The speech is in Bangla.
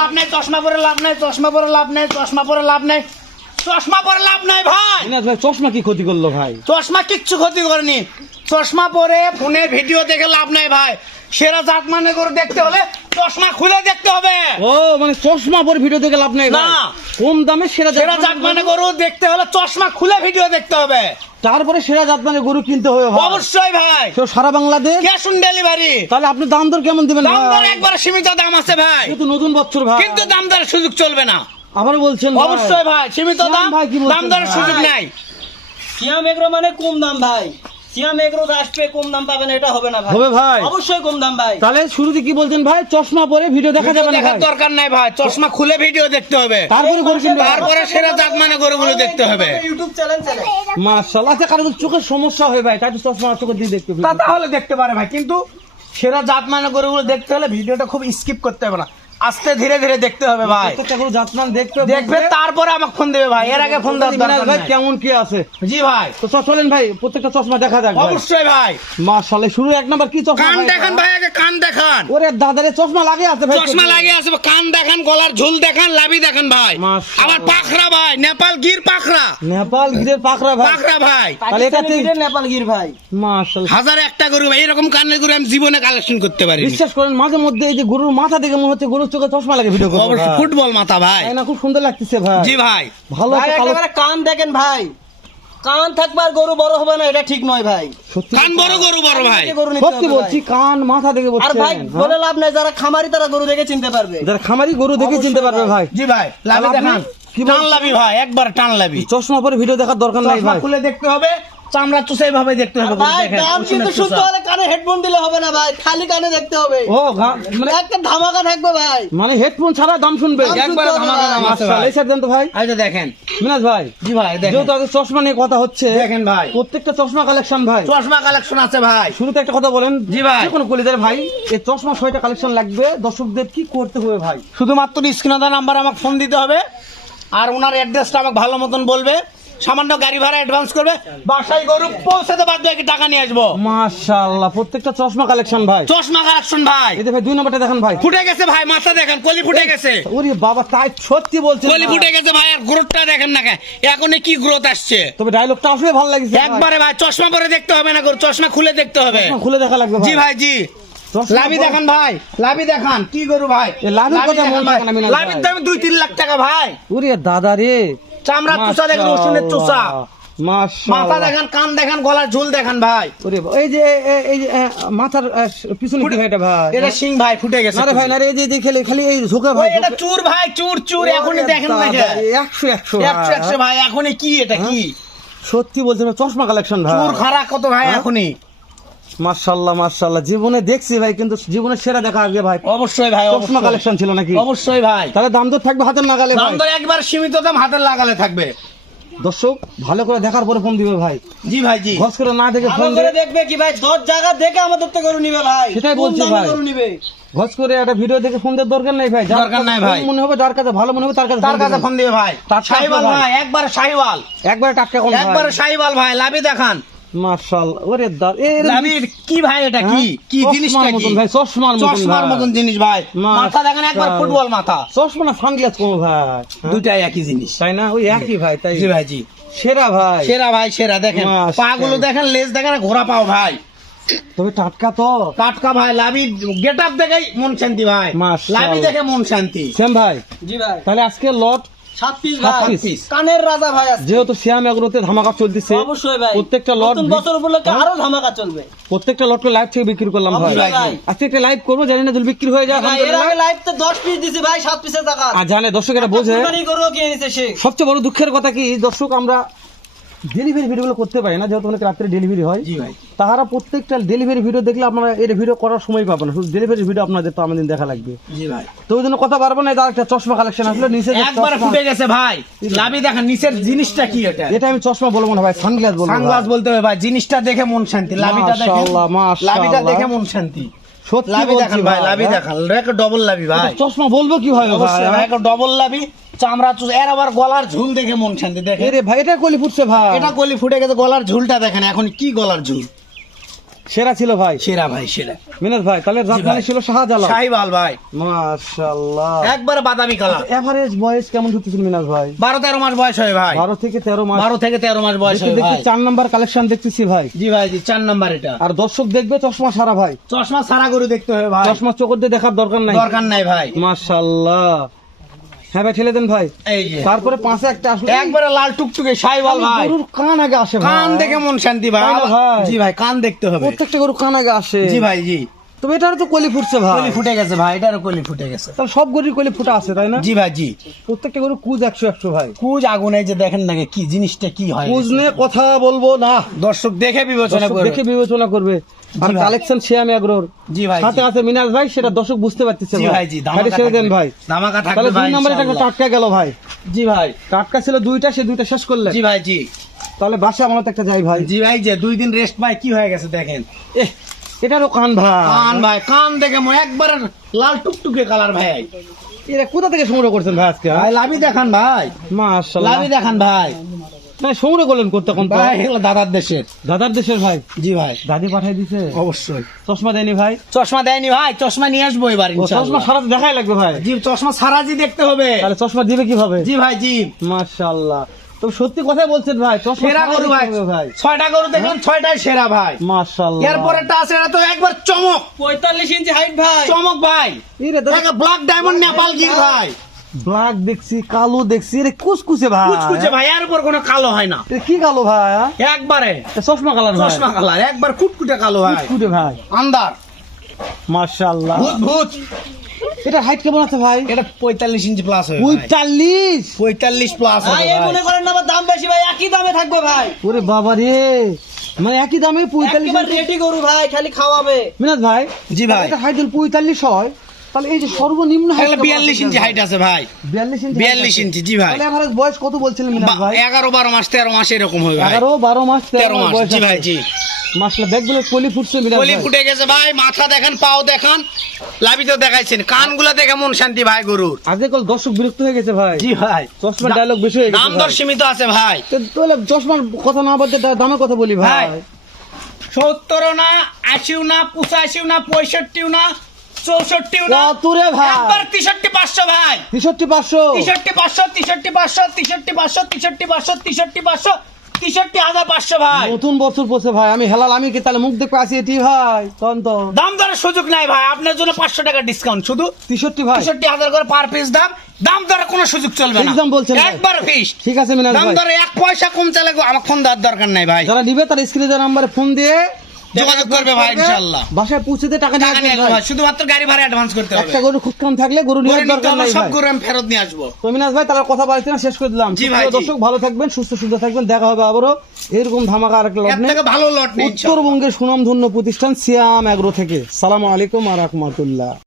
লাভ নাই, চশমা পরে লাভ নাই, চশমা পরে লাভ নাই, চশমা পরে লাভ নাই, চশমা পরে লাভ নাই ভাই। ভাই চশমা কি ক্ষতি করলো ভাই? চশমা কিচ্ছু ক্ষতি করেনি। চশমা পরে ফোনে ভিডিও দেখে লাভ নাই ভাই। সেরা জাত মানে করে দেখতে হলে চশমা খুলে দেখতে হবে। ও মানে চশমা পরে ভিডিও দেখে লাভ নাই না, কম দামে সেরা জাত মানে গরু দেখতে হলে চশমা খুলে ভিডিও দেখতে হবে। তারপরে সেরা জাত মানে গরু কিনতে হবে ভাই। অবশ্যই ভাই, সারা বাংলাদেশ ক্যাশ অন ডেলিভারি। তাহলে আপনি দাম দর কেমন দিবেন? দাম দর একবারে সীমিত দাম আছে ভাই, কিন্তু নতুন বছর ভাই, কিন্তু দাম দরের সুযোগ চলবে না। আবার বলছেন? অবশ্যই ভাই, সীমিত দাম, দাম দরের সুযোগ নাই। সিয়াম এগ্রো মানে কম দাম ভাই। সিয়াম এগ্রো আসবে কম দাম পাবেন, এটা হবে না ভাই। হবে ভাই, অবশ্যই কম দাম ভাই। তাহলে শুরুতে কি বলছেন ভাই? চশমা পরে ভিডিও দেখা যাবে না? দেখার দরকার নাই ভাই, চশমা খুলে ভিডিও দেখতে হবে। তারপরে গরু কিনবে, তারপরে সেরা জাত মানে গরুগুলো দেখতে হবে। ইউটিউব চ্যানেল চালায়। মাশাআল্লাহ। আচ্ছা, কারো চোখের সমস্যা হয় ভাই, তাই তো চশমা চোখে দিয়ে দেখতে হবে। তাহলে দেখতে পারে ভাই, কিন্তু সেরা জাত মানে গরুগুলো দেখতে হলে ভিডিওটা খুব স্কিপ করতে হবে না, আস্তে ধীরে ধীরে দেখতে হবে ভাই। প্রত্যেকটা গরু জাতমান দেখতে দেখবে তারপরে আমাকে ফোন দেবে ভাই, এর আগে ফোন দেওয়ার দরকার ভাই নাই। কেমন কি আছে। জি ভাই, তো চলেন ভাই প্রত্যেকটা চশমা দেখা যাক ভাই। অবশ্যই ভাই। মাশাআল্লাহ। শুরু এক নাম্বার কি চশমা? কান দেখান ভাই, আগে কান দেখান। ওরে দাদারে চশমা লাগে আছে ভাই, চশমা লাগিয়ে আছে, কান দেখান, গলার ঝুল দেখান, লাভি দেখান ভাই। মাশাআল্লাহ। আবার পাখরা ভাই, নেপাল গির পাখরা, নেপাল গিরের পাকড়া ভাই। পাখরা ভাই। তাহলে এটা নেপাল গির ভাই। মাশাআল্লাহ। হাজারে একটা গরু ভাই, এরকম কানের গরু আমি জীবনে কালেকশন করতে পারি। বিশ্বাস করেন মাঝে মধ্যে এই যে গরুর মাথা দেখে মনে হচ্ছে গরুর চোখে চশমা লাগে ভিডিও করতে। ফুটবল মাথা ভাই, তাই না? খুব সুন্দর লাগতেছে ভাই। জি ভাই। ভালো ভাই একটা কালো- একেবারে কান দেখেন ভাই, কান থাকবে আর গরু বড় হবে না, এটা ঠিক নয় ভাই। সত্যি কান বড় গরু বড় ভাই। গরু নিতে সত্যি হবে বলছি, ভাই। কান মাথা দেখে আর বলছি। ভাই বলে লাভ নাই, যারা খামারি তারা গরু দেখে চিনতে পারবে। যারা খামারি গরু দেখে চিনতে পারবে ভাই। জি ভাই, লাভি তাহলে দেখান, আপনি কি টান বলছেন? লাভি ভাই, একবার টান লাভি। চশমা পরে ভিডিও দেখার দরকার নাই চশমা ভাই। খুলে দেখতে হবে, চামড়া চুষাই ভাবে দেখতে হবে। ভাই দেখেন, দাম কিন্তু উষুনের শুনতে চুষা। হলে কানে হেডফোন দিলে হবে না ভাই, খালি কানে দেখতে হবে। ও মানে একটা ধামাকা থাকবে ভাই। মানে হেডফোন ছাড়া দাম শুনবে। দাম একবার শুনতে হবে ধামাকা দাম ভাই। আছে ভাই। এই সাইড দেন তো ভাই। এই যে দেখেন। মিনাজ ভাই, জি ভাই, দেখেন। যেহেতু আগে চশমা নিয়ে কথা হচ্ছে, দেখেন ভাই, প্রত্যেকটা চশমা কালেকশন ভাই। চশমা কালেকশন আছে ভাই। শুরুতে একটা কথা বলেন। জি ভাই। যে কোনো কলিজার ভাই, এই চশমা 6টা কালেকশন লাগবে, দর্শকদের কি করতে হবে ভাই? শুধুমাত্র স্ক্রিনে দেওয়া নাম্বার আমাকে ফোন দিতে হবে, আর ওনার অ্যাড্রেসটা আমাকে ভালো মতন বলবে, সামান্য গাড়ি ভাড়া অ্যাডভান্স করবে, বাসায় গরু পৌঁছাতে বাদ বাকি টাকা নিয়ে আসবো। মাশাআল্লাহ, প্রত্যেকটা চশমা কালেকশন ভাই। চশমা কালেকশন ভাই, এই যে ভাই 2 নম্বরটা দেখেন ভাই। ফুটে গেছে ভাই, মাথা দেখেন, কলি ফুটে গেছে, ওরে বাবা, তাই সত্যি বলছেন কলি ভাই। ফুটে গেছে ভাই। আর গ্রোথটা দেখেন না কেন, এখনই কি গ্রোথ আসছে। তবে ডায়লগটা আসলে ভালো লাগছে ভাই। একবারে ভাই, চশমা পরে দেখতে হবে না গরু, চশমা খুলে দেখতে হবে। চশমা খুলে দেখা লাগবে জি ভাই, জি। চশমা লাভি পরে- দেখান ভাই, লাভি দেখান, কি গরু ভাই। এ লাভির কথা দেখান মনে ভাই। থাকে না মিনাজ লাভির ভাই। দাম 2-3 লাখ টাকা ভাই। ওরে দাদা রে, চামড়া চুষা দেখেন, রসুনের চুষা, মাশাআল্লাহ। মাথা দেখান, কান দেখান, গলার ঝুল দেখান ভাই। ওরে বাবা, এই যে এই যে মাথার পিছনে কি ভাই এটা ভাই? এটা সিং ভাই, ফুটে গেছে। না রে ভাই, না রে, এই যে খালি খালি এই ঝোঁকা ওই ভাই। এটা চুর ভাই, চুর চুর, এখনই দেখেন না কেন। 100 100 ভাই, এখনই কি এটা কি সত্যি বলছেন ভাই, চশমা কালেকশন ভাই। চুর খারাপ কত ভাই এখনই। মাশাআল্লাহ মাশাআল্লাহ, জীবনে দেখছি ভাই, কিন্তু জীবনের সেরা দেখা আগে ভাই। অবশ্যই ভাই, চশমা অবশ্যই। কালেকশন ছিল নাকি? অবশ্যই ভাই, তাহলে দাম দর থাকবে হাতের নাগালে দাম ভাই। দর একবার সীমিত দাম, হাতের লাগালে থাকবে। দর্শক ভালো করে দেখার পরে ফোন দিবে ভাই, জি ভাই, জি। ঘস করে না দেখে ভালো ফোন করে দিবে। দেখবে কি ভাই, 10 জায়গা দেখে আমাদের তো গরু নিবে ভাই। সেটাই কোন বলছি দামে ভাই। গরু নিবে। ঘস করে একটা ভিডিও দেখে ফোন দেওয়ার দরকার নাই ভাই। যার দরকার কাছে নাই ভাই। মনে হবে, যার কাছে ভালো মনে হবে তার কাছে তার কাছে দিবেন। ফোন দিয়ে ভাই। টাটকা শাহিওয়াল ভাই। ভাই, একবারে শাহিওয়াল, একবারে টাটকা কোন একবারে শাহিওয়াল ভাই। লাভি দেখান, মাশাআল্লাহ। ওরে লাভির কি ভাই, এটা কি কি জিনিসটা কি মতন ভাই, চশমার মতন চশমার ভাই। মতন জিনিস ভাই। মাথা দেখেন, একবার মাশাআল্লাহ। ফুটবল মাথা। চশমা না সানগ্লাস কোন ভাই? দুটাই একই জিনিস, তাই না? ওই একই ভাই, তাই জি ভাই, জি। সেরা ভাই। সেরা ভাই, সেরা। দেখেন মাশাআল্লাহ। পা গুলো দেখেন, লেজ দেখেন, ঘোড়া পাও ভাই, তবে টাটকা তো টাটকা ভাই। লাভি গেট আপ দেখেই মন শান্তি ভাই, মাশাআল্লাহ। লাভি দেখে মন শান্তি। সেম ভাই। জি ভাই, তাহলে আজকে লট 7 পিস 7 ভাই, পিস। কানের রাজা ভাই আছে। যেহেতু শ্যাম এগুলোতে ধামাকা চলতেছে, অবশ্যই ভাই, প্রত্যেকটা লট নতুন বছর উপলক্ষে আরো ধামাকা চলবে প্রত্যেকটা লটকে লাইভ থেকে বিক্রি করলাম ভাই। অবশ্যই ভাই। আজকে একটা লাইভ করবো, জানি না যদি বিক্রি হয়ে যায় ভাই। এর আগে লাইভ তো 10 পিস দিছি ভাই, 7 পিসের টাকা। আর জানে দর্শকেরা বোঝে। কুরবানি গরু কিনে নিছে সে। সবচেয়ে বড় দুঃখের কথা কি, দর্শক আমরা ডেলিভারি ভিডিওগুলো করতে পারি না, যেহেতু অনেক রাত্রে ডেলিভারি হয়। জি ভাই, তাহারা প্রত্যেকটা ডেলিভারি ভিডিও দেখলে আপনারা এর ভিডিও করার সময় পাবেন না, শুধু ডেলিভারি ভিডিও আপনাদের তো আমাদের দেখা লাগবে। জি ভাই। তো ওই জন্য কথা পারবো না। তার একটা চশমা কালেকশন আসলে নিচে যে একবার চশমা- ফুটে গেছে ভাই। লাভি দেখেন, নিচের জিনিসটা কি এটা। এটা আমি চশমা বলবো না ভাই, সানগ্লাস বলবো। সানগ্লাস বলতে হবে ভাই, জিনিসটা দেখে মন শান্তি। লাভিটা দেখেন, মাশাআল্লাহ, মাশাআল্লাহ। লাভিটা দেখে মন শান্তি। সত্যি লাভি বলছি দেখান ভাই, লাভি দেখান, একটা ডবল লাভি ভাই। এটা চশমা বলবো কি ভাই? অবশ্যই ভাই, একটা ডবল লাভি, চামড়া চুষ, এর আবার গলার ঝুল দেখে মন শান্তি। দেখেন এরে ভাই, এটা কলি ফুটছে ভাই। এটা কলি ফুটে গেছে, গলার ঝুলটা দেখেন এখন কি গলার ঝুল। সেরা ছিল ভাই। সেরা ভাই সেরা। মিনাজ ভাই তাহলে জি ভাই। জাতমানের ছিল শাহজালাল। শাহিওয়াল ভাই, মাশাআল্লাহ। একবারে বাদামি কালার। এভারেজ বয়স কেমন হতেছিল মিনাজ ভাই? 12-13 মাস বয়স হয় ভাই। 12 থেকে 13 মাস। 12 থেকে 13 মাস বয়স দেখতে হয় দেখতে ভাই। 4 নাম্বার কালেকশন দেখতেছি ভাই। জি ভাই জি, 4 নাম্বার এটা। আর দর্শক দেখবে চশমা সারা ভাই। চশমা সারা গরু দেখতে হবে ভাই, চশমা চোখ দিয়ে দেখার দরকার নাই। দরকার নাই ভাই। মাশাআল্লাহ। হ্যাঁ ভাই ঠেলে দেন ভাই। এই যে তারপরে পাশে একটা আসলো একবারে লাল টুকটুকে শাহিওয়াল ভাই। গরুর কান আগে আসে ভাই। কান দেখে মন শান্তি ভাই। তাই না ভাই? জি ভাই, কান দেখতে হবে। প্রত্যেকটা গরু কান আগে আসে। জি ভাই জি। তবে এটারও তো কলি ফুটছে ভাই। কলি ফুটে গেছে ভাই, এটারও কলি ফুটে গেছে। তাহলে সব গরুর কলি ফুটা আছে তাই না? জি ভাই জি। প্রত্যেকটা গরু কুজ 100 ভাই। কুজ আগুন, এই যে দেখেন নাকি কি জিনিসটা কি হয়। কুজ নিয়ে কথা বলবো না, দর্শক দেখে বিবেচনা দর্শক করবে। দেখে বিবেচনা করবে। আর ভাই। কালেকশন শিয়াম এগ্রোর জি ভাই সাথে জি। আছে মিনাজ ভাই, সেটা দর্শক বুঝতে পারতেছে জি ভাই জি, গাড়ি ছেড়ে দেন ভাই। ধামাকা থাকবে তাহলে ভাই 2 নম্বরে একটা ইনশাআল্লাহ। টাটকা গেল ভাই। জি ভাই। টাটকা ছিল 2টা, সে 2টা শেষ করলেন। জি ভাই জি। তাহলে বাসা আমার তো একটা যাই ভাই। জি ভাই যে 2 দিন রেস্ট পাই কি হয়ে গেছে দেখেন। এহ, এটারও কান ভাই। কান ভাই, কান দেখে মনে একবারে লাল টুকটুকে কালার ভাই। এরা কোথা থেকে সংগ্রহ করছেন ভাই আজকে? ভাই লাভি দেখান ভাই, মাশাআল্লাহ। লাভি দেখান ভাই। না সংগ্রহ করলেন করতে কোন ভাই এগুলো দাদার দেশের। দাদার দেশের ভাই। জি ভাই দাদি পাঠাই দিছে। অবশ্যই। চশমা দেয়নি ভাই? চশমা দেয়নি ভাই, চশমা নিয়ে আসবো এবার ও, চশমা ইনশাআল্লাহ। সারাতে দেখাই লাগবে ভাই। জি চশমা সারাজি দেখতে হবে। তাহলে চশমা দিবে কিভাবে? জি ভাই জি। মাশাআল্লাহ। তো সত্যি কথাই বলছেন ভাই, চশমা সেরা গরু ভাই, সারাতে হবে ভাই। 6টা গরু দেখলাম, 6টাই সেরা ভাই। মাশাআল্লাহ। এরপরেরটা আছে, এটা তো একবার চমক 45 ইঞ্চি হাইট ভাই। চমক ভাই। এরে দাদা ব্ল্যাক ডায়মন্ড নেপাল গির ভাই। ব্ল্যাক দেখছি, কালো দেখছি, এরে কুচকুচে ভাই। কুচকুচে ভাই, এর উপর কোনো কালো হয় না। এ কি কালো ভাই? একবারে এ চশমা কালার ভাই। চশমা কালার, একবার কুটকুটে কালো ভাই। কুচকুচে ভাই। আন্দার মাশাআল্লাহ। ভূত ভূত। এটা হাইট কেমন আছে ভাই? এটা 45 ইঞ্চি প্লাস হবে ভাই। 45। 45 প্লাস ভাই হবে এই ভাই। মনে করেন না আমার দাম বেশি ভাই, একই দামে থাকবে ভাই। ওরে বাবা রে, মানে একই দামে 45। একেবারে রেডি গরু ভাই, খালি খাওয়াবে। মিনাজ ভাই। জি ভাই। এটা হাইট 45 হয়, তাহলে এই যে সর্বনিম্ন হাইট তাহলে 42 ইঞ্চি হাইট আছে ভাই। 42 ইঞ্চি। 42 ইঞ্চি জি ভাই। তাহলে এভারেজ বয়স কত বলছিলেন মিনাজ ভাই? 11-12 মাস 13 মাস এরকম হবে ভাই। 11-12 মাস 13 মাস বয়স জি আছে। ভাই জি। মাশাআল্লাহ, ব্যাগগুলো কলি ফুটছে মিনাজ কলি ভাই। ফুটে গেছে ভাই, মাথা দেখান, পাও দেখান, লাভি তো দেখাইছেন, কানগুলা দেখে মন শান্তি ভাই গরুর। আজকে কল দর্শক বিরক্ত হয়ে গেছে ভাই। জি ভাই। চশমার ডায়লগ বেশি হয়ে গেছে দাম ভাই। দর সীমিত আছে ভাই। তাহলে চশমার কথা না বলতে দামের কথা বলি ভাই। ভাই 70 না 80 না 85 না 65 না 64 না কত রে ভাই? একবার 63,500 ভাই। 63,500। 63,500 63,500 63,500 63,500 63,500 63,500 ভাই। নতুন বছর পড়ছে ভাই, আমি হেলাল, আমি কি তাহলে মুখ দেখতে আসি এটি ভাই? তখন তো দাম দরের সুযোগ নাই ভাই, আপনার জন্য 500 টাকা ডিসকাউন্ট, শুধু 63 ভাই। 63,000 করে পার পিস দাম। দাম দরে কোনো সুযোগ চলবে না, Fixed দাম বলছেন ভাই। একবার ফিক্সড। ঠিক আছে মিনাজ দাম ভাই। দরে 1 পয়সা কম চাইলে আমার ফোন দেওয়ার দরকার নাই ভাই, যারা নিবে তার স্ক্রিনে দেওয়া নাম্বারে ফোন দিয়ে যোগাযোগ করবে ভাই ইনশাআল্লাহ। বাসায় পৌঁছে দিয়ে টাকা নিয়ে টাকা নিয়ে আসবেন আসবো ভাই। ভাই, শুধুমাত্র গাড়ি ভাড়া অ্যাডভান্স করতে হবে। একটা গরু খুব কম থাকলে গরু গরু নেওয়ার নিতে দরকার হবে, নাই সব ভাই। গরু আমি ফেরত নিয়ে আসবো। তো মিনাজ ভাই তার কথা বলতে না, শেষ করে দিলাম। জি ভাই, প্রিয় জি। দর্শক ভালো থাকবেন, সুস্থ থাকবেন, দেখা হবে আবারও এরকম ধামাকা আরেকটা লট এর নিয়ে থেকে ভালো লট নেই ইনশাআল্লাহ। উত্তরবঙ্গের সুনামধন্য প্রতিষ্ঠান সিয়াম এগ্রো থেকে। সালামু আলাইকুম ওয়া রাহমাতুল্লাহ।